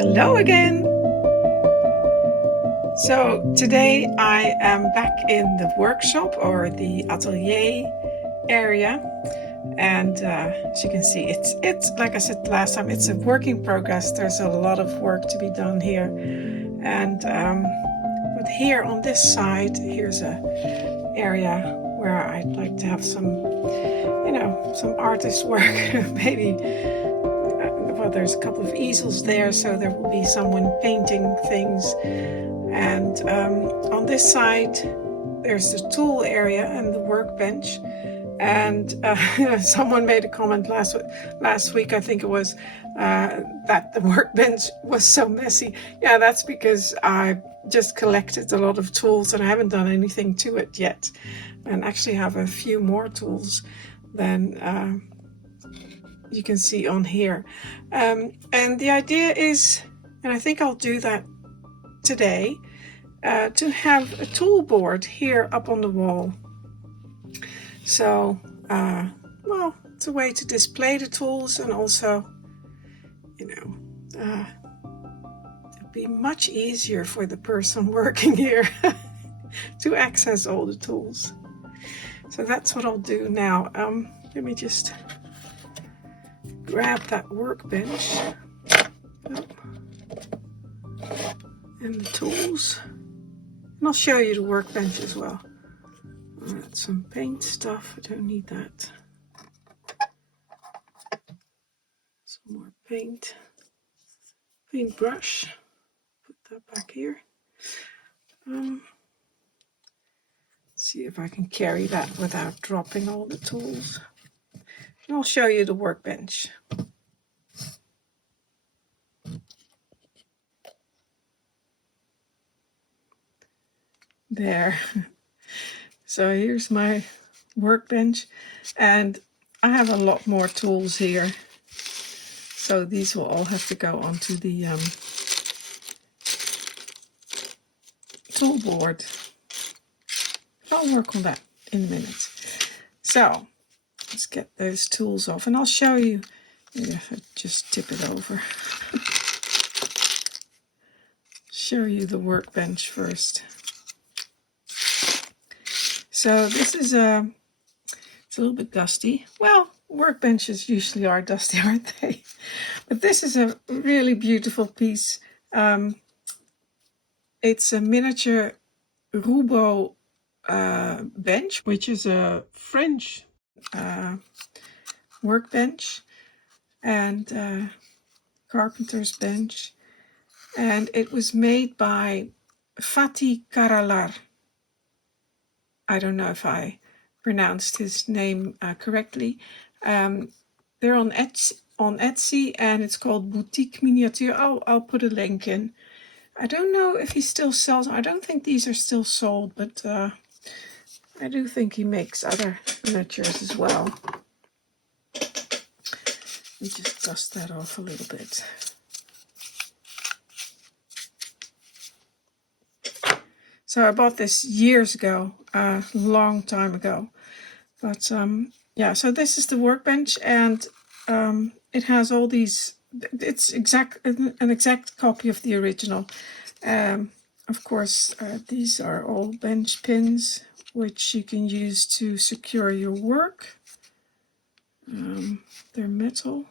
Hello again! So today I am back in the workshop or the atelier area, and as you can see, it's like I said last time, it's a work in progress. There's a lot of work to be done here, and but here on this side, here's a area where I'd like to have some, some artist work, maybe. Well, there's a couple of easels there, so there will be someone painting things. And on this side, there's the tool area and the workbench. And someone made a comment last week, I think it was, that the workbench was so messy. Yeah, that's because I just collected a lot of tools and I haven't done anything to it yet. And actually have a few more tools than you can see on here. And the idea is, and I think I'll do that today, to have a tool board here up on the wall. So, well, it's a way to display the tools, and also, it'll be much easier for the person working here to access all the tools. So that's what I'll do now. Let me just grab that workbench and the tools, and I'll show you the workbench as well. Alright, some paint stuff, I don't need that. Some more paintbrush, put that back here. See if I can carry that without dropping all the tools. And I'll show you the workbench. There. So here's my workbench, and I have a lot more tools here. So these will all have to go onto the tool board. I'll work on that in a minute. So let's get those tools off, and I'll show you. Maybe if I just tip it over. Show you the workbench first. So this is it's a little bit dusty. Well, workbenches usually are dusty, aren't they? But this is a really beautiful piece. It's a Miniaturist Roubo bench, which is a French workbench and carpenter's bench. And it was made by Fatih Karalar. I don't know if I pronounced his name correctly. They're on Etsy, and it's called Boutique Miniature. I'll put a link in. I don't know if he still sells. I don't think these are still sold, but I do think he makes other miniatures as well. Let me just dust that off a little bit. So I bought this years ago, a long time ago. But yeah, so this is the workbench, and it has all these. It's an exact copy of the original. Of course, these are all bench pins, which you can use to secure your work. They're metal.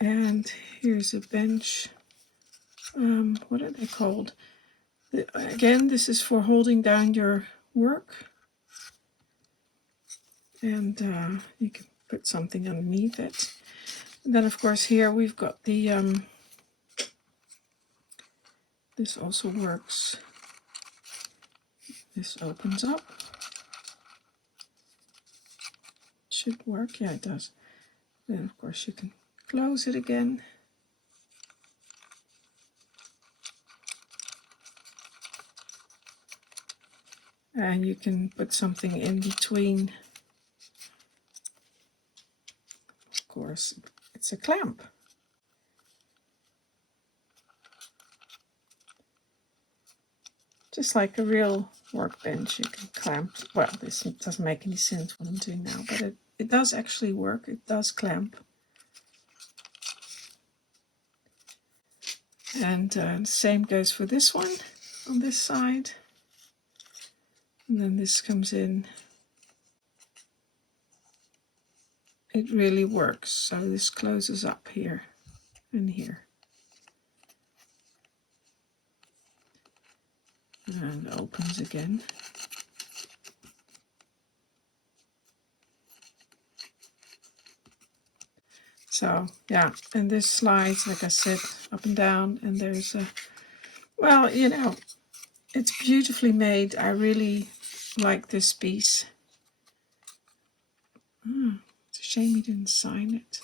And here's a bench. What are they called? Again, this is for holding down your work. And you can put something underneath it. And then, of course, here we've got the, this also works. This opens up. Should work, yeah, it does. Then, of course, you can close it again. And you can put something in between. Of course, it's a clamp. Just like a real workbench, you can clamp. Well, this doesn't make any sense what I'm doing now, but it does actually work. It does clamp. And the same goes for this one on this side. And then this comes in. It really works. So this closes up here and here. And opens again. So yeah, and this slides, like I said, up and down, and there's a, well, you know, it's beautifully made. I really like this piece. It's a shame he didn't sign it.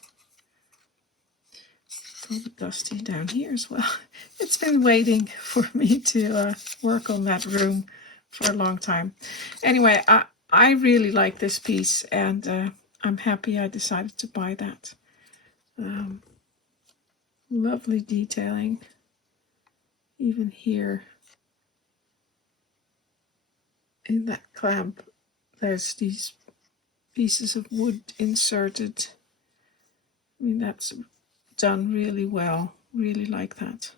It's a little bit dusty down here as well. It's been waiting for me to work on that room for a long time. Anyway, I really like this piece, and I'm happy I decided to buy that. Lovely detailing. Even here in that clamp, there's these pieces of wood inserted. I mean, that's done really well. Really like that.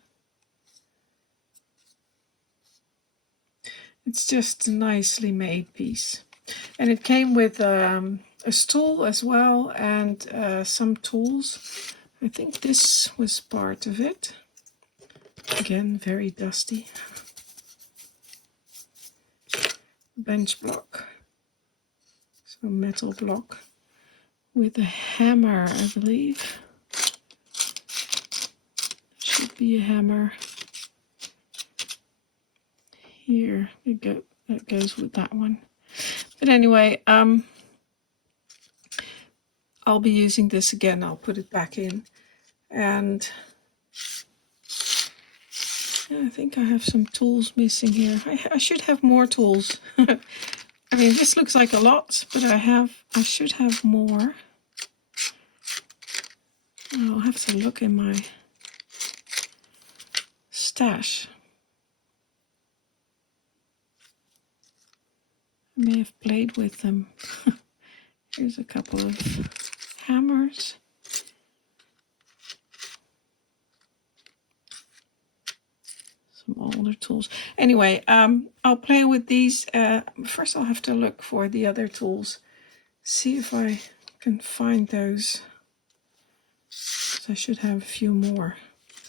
It's just a nicely made piece. And it came with a stool as well, and some tools. I think this was part of it. Again, very dusty. Bench block. So metal block with a hammer, I believe. Should be a hammer. Here we go. That goes with that one. But anyway, I'll be using this again. I'll put it back in. And I think I have some tools missing here. I should have more tools. I mean, this looks like a lot, but I should have more. I'll have to look in my stash. I may have played with them. Here's a couple of hammers. Some older tools. Anyway, I'll play with these. First I'll have to look for the other tools. See if I can find those. So I should have a few more.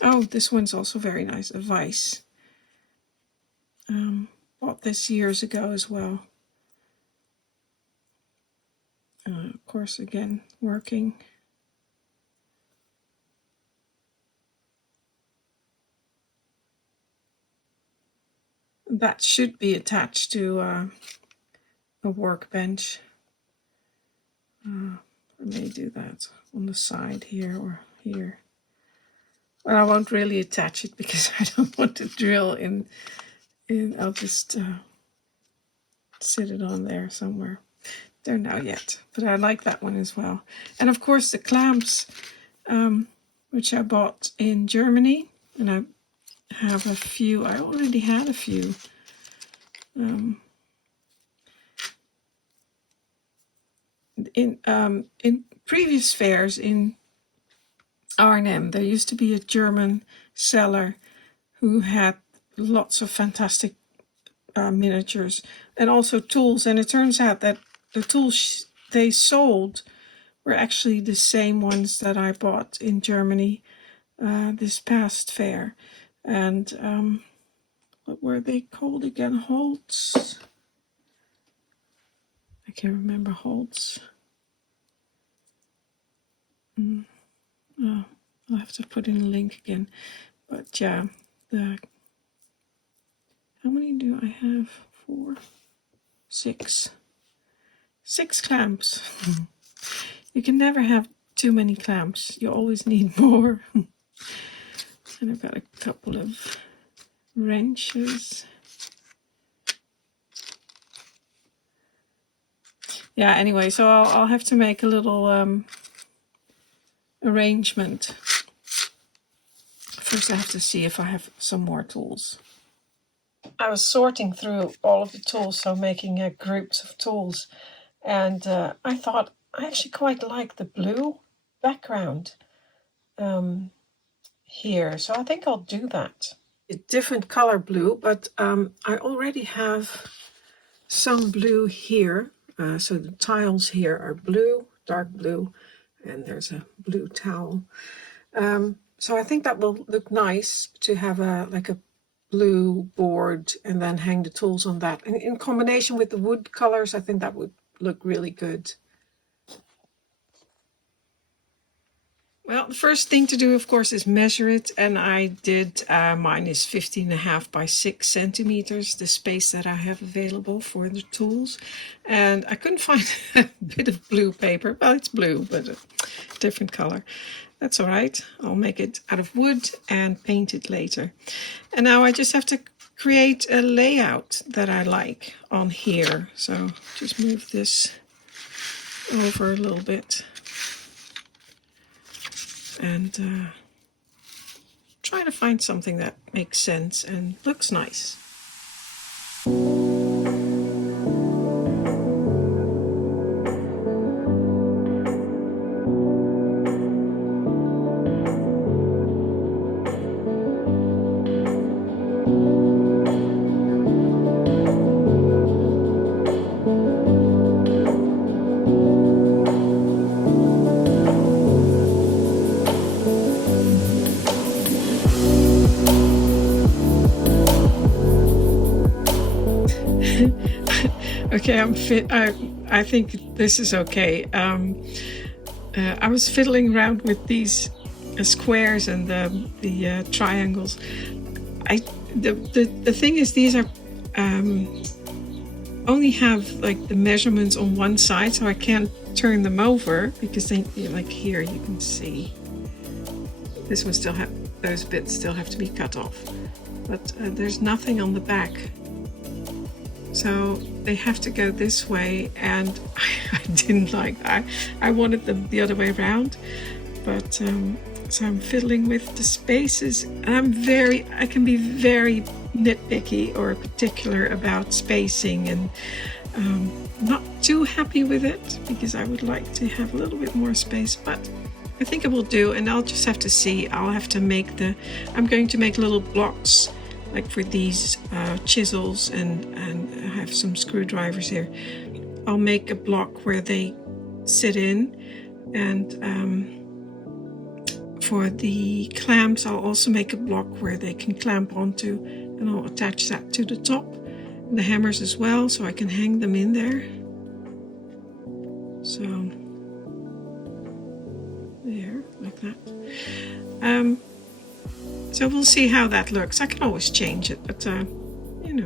Oh, this one's also very nice. A vise. Bought this years ago as well. Of course, again, working. That should be attached to a workbench. I may do that on the side here or here. But I won't really attach it because I don't want to drill in. I'll just sit it on there somewhere. Don't know yet, but I like that one as well. And of course the clamps, which I bought in Germany, and I have a few. I already had a few. In previous fairs in Arnhem, there used to be a German seller who had lots of fantastic miniatures and also tools. And it turns out that the tools they sold were actually the same ones that I bought in Germany this past fair. And what were they called again? Holtz? I can't remember. Holtz. Oh, I'll have to put in a link again. But yeah, how many do I have? 4, 6. 6 clamps. You can never have too many clamps. You always need more. And I've got a couple of wrenches. Yeah, anyway, so I'll have to make a little arrangement. First I have to see if I have some more tools. I was sorting through all of the tools, so making groups of tools. And I thought I actually quite like the blue background here. So I think I'll do that. A different color blue, but I already have some blue here. So the tiles here are blue, dark blue, and there's a blue towel. So I think that will look nice to have like a blue board and then hang the tools on that. And in combination with the wood colors, I think that would look really good. Well, the first thing to do, of course, is measure it. And I did, mine is 15.5 by 6 centimeters, the space that I have available for the tools. And I couldn't find a bit of blue paper. Well, it's blue, but a different color. That's all right. I'll make it out of wood and paint it later. And now I just have to create a layout that I like on here. So just move this over a little bit and try to find something that makes sense and looks nice. Okay, I'm fit. I think this is okay. I was fiddling around with these squares and the triangles. The thing is, these are only have like the measurements on one side, so I can't turn them over because they, like here you can see this one still have, those bits still have to be cut off, but there's nothing on the back. So they have to go this way, and I didn't like that. I wanted them the other way around, but so I'm fiddling with the spaces. And I can be very nitpicky or particular about spacing, and not too happy with it because I would like to have a little bit more space, but I think it will do. And I'll just have to see. I'll have to make I'm going to make little blocks like for these chisels, and I have some screwdrivers here. I'll make a block where they sit in, and for the clamps I'll also make a block where they can clamp onto, and I'll attach that to the top, and the hammers as well, so I can hang them in there. So there, like that. So we'll see how that looks. I can always change it, but you know,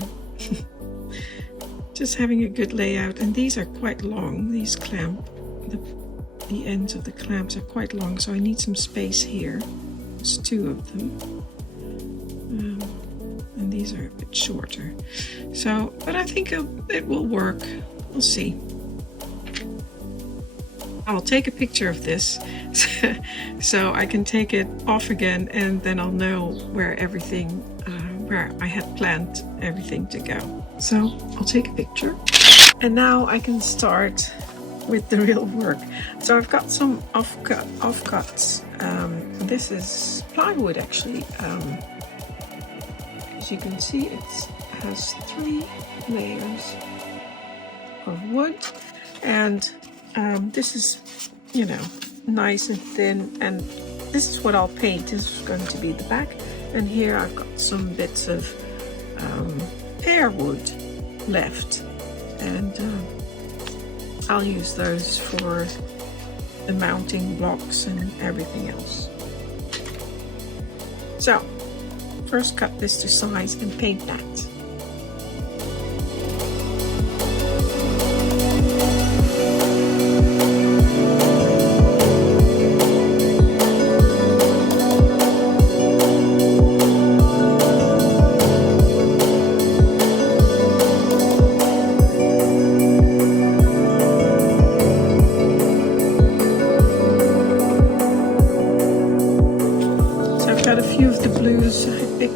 just having a good layout. And these are quite long. These the ends of the clamps are quite long, so I need some space here. There's 2 of them, and these are a bit shorter. So, but I think it will work. We'll see. I'll take a picture of this so I can take it off again, and then I'll know where everything, where I had planned everything to go. So I'll take a picture, and now I can start with the real work. So I've got some offcuts. This is plywood actually. As you can see, it has 3 layers of wood, and this is, you know, nice and thin, and this is what I'll paint. This is going to be the back, and here I've got some bits of pear wood left, and I'll use those for the mounting blocks and everything else. So first cut this to size and paint that.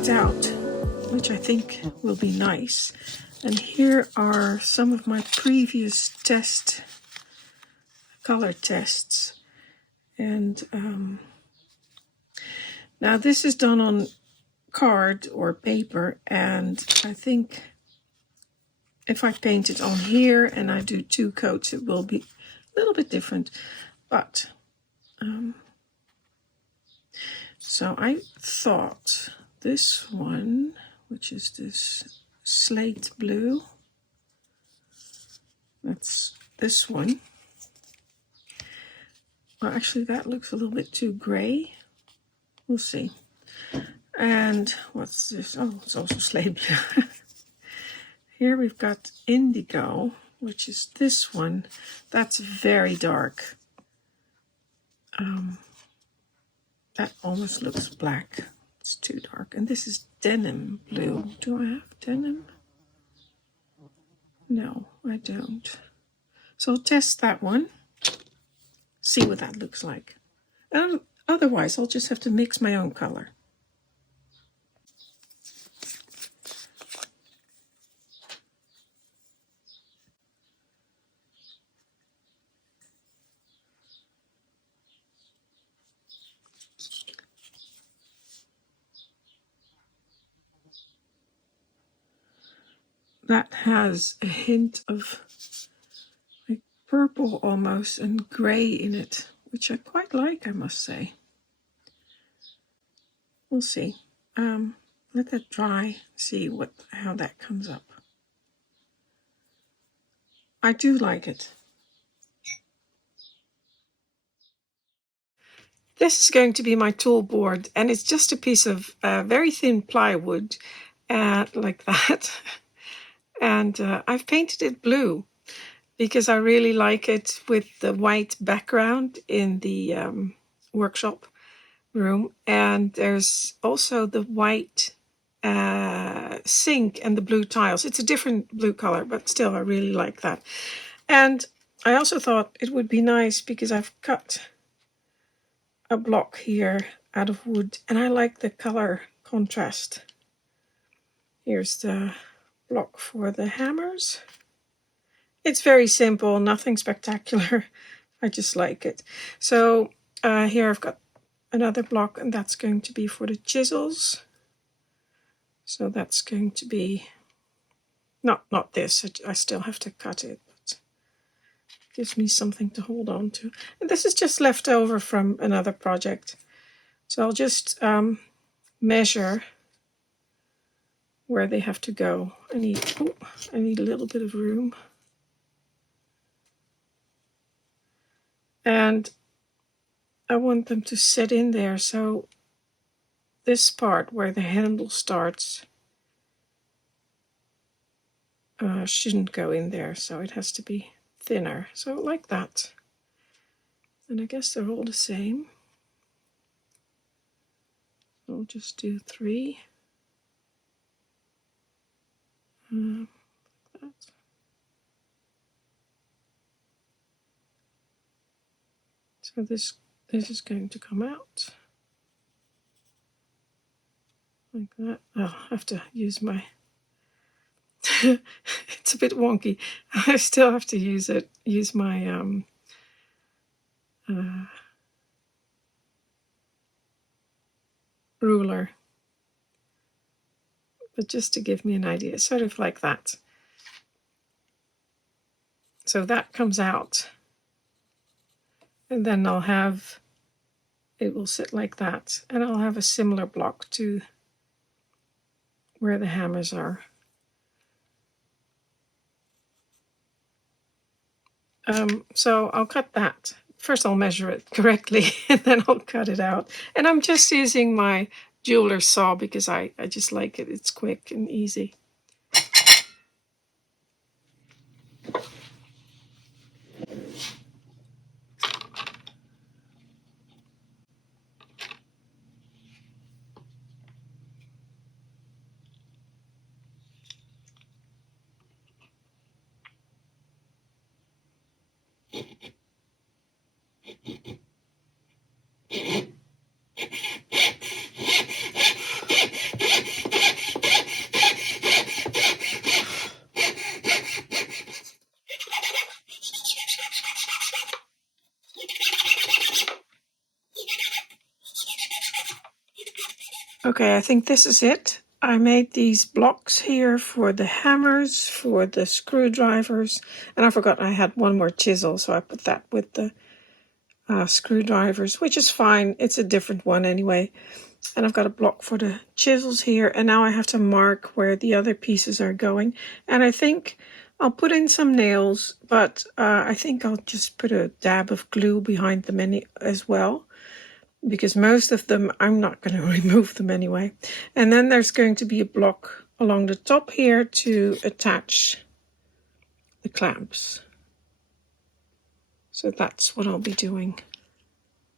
Out, which I think will be nice. And here are some of my previous color tests, and Now this is done on card or paper, and I think if I paint it on here and I do 2 coats, it will be a little bit different. But so I thought this one, which is this slate blue, that's this one. Well, actually that looks a little bit too gray. We'll see. And what's this? Oh, it's also slate blue. Here we've got indigo, which is this one. That's very dark. That almost looks black. It's too dark. And this is denim blue. Do I have denim? No, I don't. So I'll test that one. See what that looks like. Otherwise, I'll just have to mix my own color. That has a hint of like purple almost and gray in it, which I quite like, I must say. We'll see. Let that dry, see how that comes up. I do like it. This is going to be my tool board, and it's just a piece of very thin plywood, like that. And I've painted it blue because I really like it with the white background in the workshop room. And there's also the white sink and the blue tiles. It's a different blue color, but still I really like that. And I also thought it would be nice because I've cut a block here out of wood and I like the color contrast. Here's the block for the hammers. It's very simple, nothing spectacular. I just like it. So here I've got another block, and that's going to be for the chisels. So that's going to be not this. I still have to cut it, but it gives me something to hold on to. And this is just left over from another project. So I'll just measure where they have to go. I need a little bit of room. And I want them to sit in there, so this part where the handle starts shouldn't go in there, so it has to be thinner. So like that. And I guess they're all the same. I'll just do 3. Like that. So this is going to come out like that. Oh, I have to use my it's a bit wonky. I still have to use my ruler, but just to give me an idea, sort of like that. So that comes out, and then it will sit like that, and I'll have a similar block to where the hammers are. So I'll cut that. First I'll measure it correctly and then I'll cut it out. And I'm just using my jeweler's saw because I just like it. It's quick and easy. Okay, I think this is it. I made these blocks here for the hammers, for the screwdrivers, and I forgot I had one more chisel, so I put that with the screwdrivers, which is fine. It's a different one anyway. And I've got a block for the chisels here, and now I have to mark where the other pieces are going. And I think I'll put in some nails, but I think I'll just put a dab of glue behind them as well, because most of them I'm not going to remove them anyway. And then there's going to be a block along the top here to attach the clamps. So that's what I'll be doing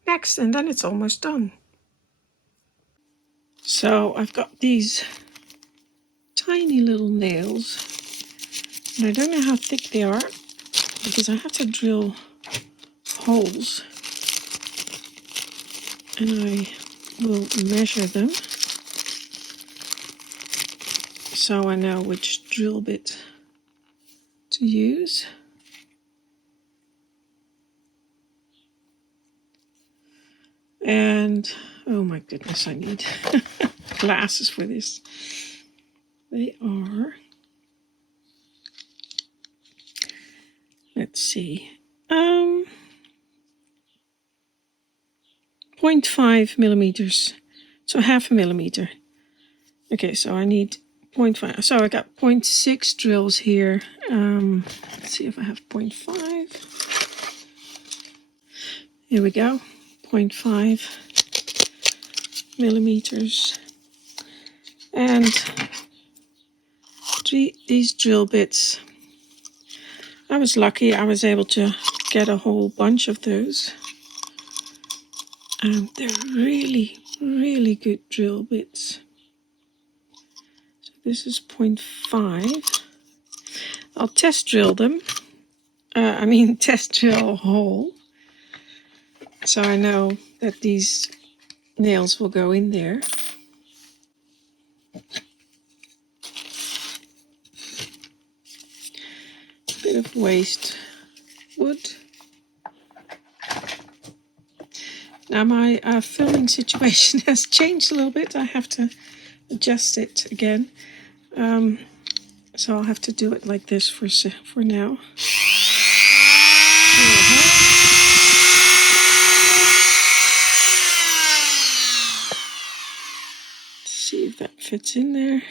next, and then it's almost done. So I've got these tiny little nails, and I don't know how thick they are because I have to drill holes, and I will measure them so I know which drill bit to use. And oh my goodness, I need glasses for this. They are, let's see, 0.5 millimeters, so half a millimeter. Okay, so I need 0.5. So I got 0.6 drills here. Let's see if I have 0.5. Here we go, 0.5 millimeters. And these drill bits, I was lucky. I was able to get a whole bunch of those. And they're really, really good drill bits. So this is 0.5. I'll test drill them. Test drill a hole. So I know that these nails will go in there. Bit of waste wood. Now my filming situation has changed a little bit. I have to adjust it again. So I'll have to do it like this for now. Let's see if that fits in there.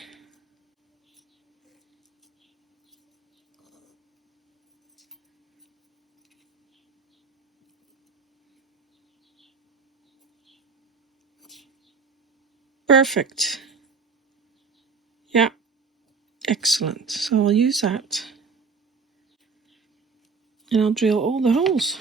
Perfect. Yeah, excellent. So I'll use that. And I'll drill all the holes.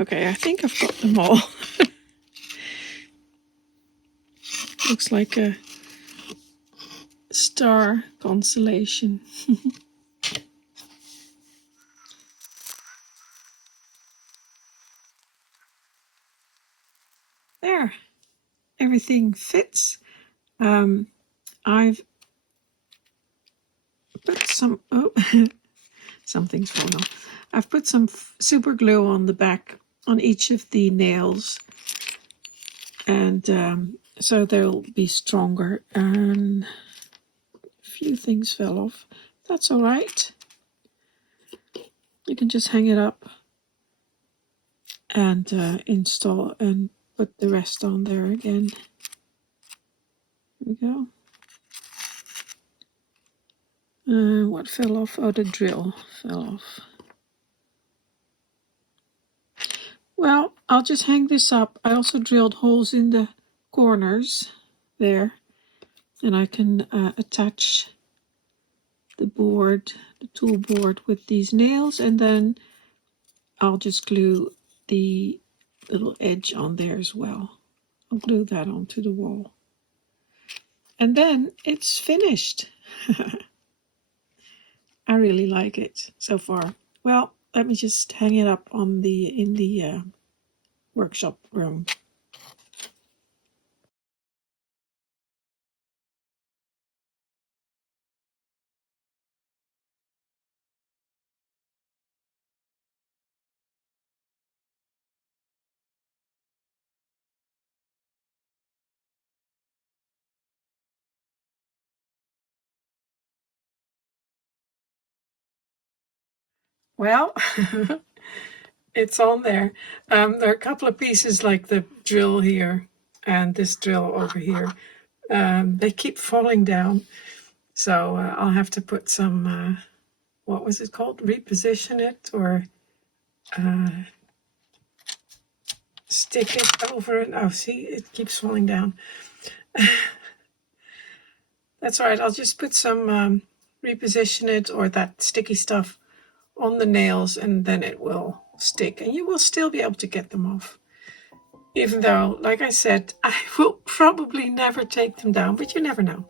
Okay, I think I've got them all. Looks like a star constellation. There, everything fits. I've put some, something's fallen off. I've put some super glue on the back on each of the nails, and so they'll be stronger. And a few things fell off. That's all right. You can just hang it up and install and put the rest on there again. There we go. What fell off? Oh, the drill fell off. Well, I'll just hang this up. I also drilled holes in the corners there, and I can attach the board, the tool board, with these nails, and then I'll just glue the little edge on there as well. I'll glue that onto the wall. And then it's finished. I really like it so far. Well, let me just hang it up on in the workshop room. Well, it's on there. There are a couple of pieces like the drill here and this drill over here. They keep falling down. So I'll have to put some, what was it called? Reposition it or stick it over it. Oh, see, it keeps falling down. That's all right. I'll just put some reposition it or that sticky stuff on the nails and then it will stick and you will still be able to get them off. Even though, like I said, I will probably never take them down, but you never know.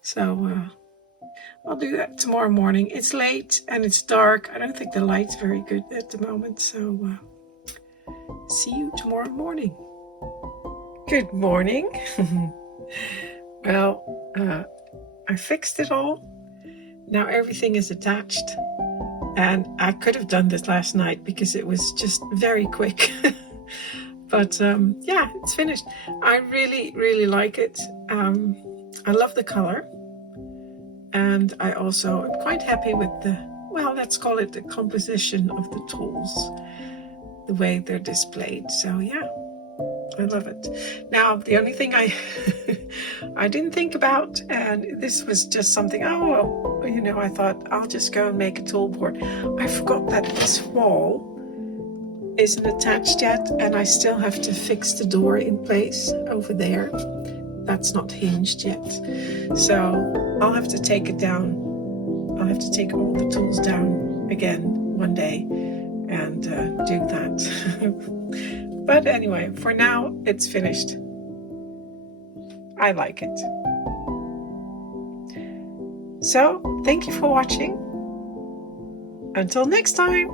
So I'll do that tomorrow morning. It's late and it's dark. I don't think the light's very good at the moment. So see you tomorrow morning. Good morning. Well, I fixed it all. Now everything is attached. And I could have done this last night because it was just very quick. But yeah, it's finished. I really, really like it. I love the color. And I also am quite happy with the, well, let's call it the composition of the tools, the way they're displayed. So yeah, I love it. Now, the only thing I didn't think about, and this was just something, oh, well, you know, I thought I'll just go and make a tool board. I forgot that this wall isn't attached yet, and I still have to fix the door in place over there. That's not hinged yet. So I'll have to take it down. I'll have to take all the tools down again one day and do that. But anyway, for now, it's finished. I like it. So, thank you for watching. Until next time.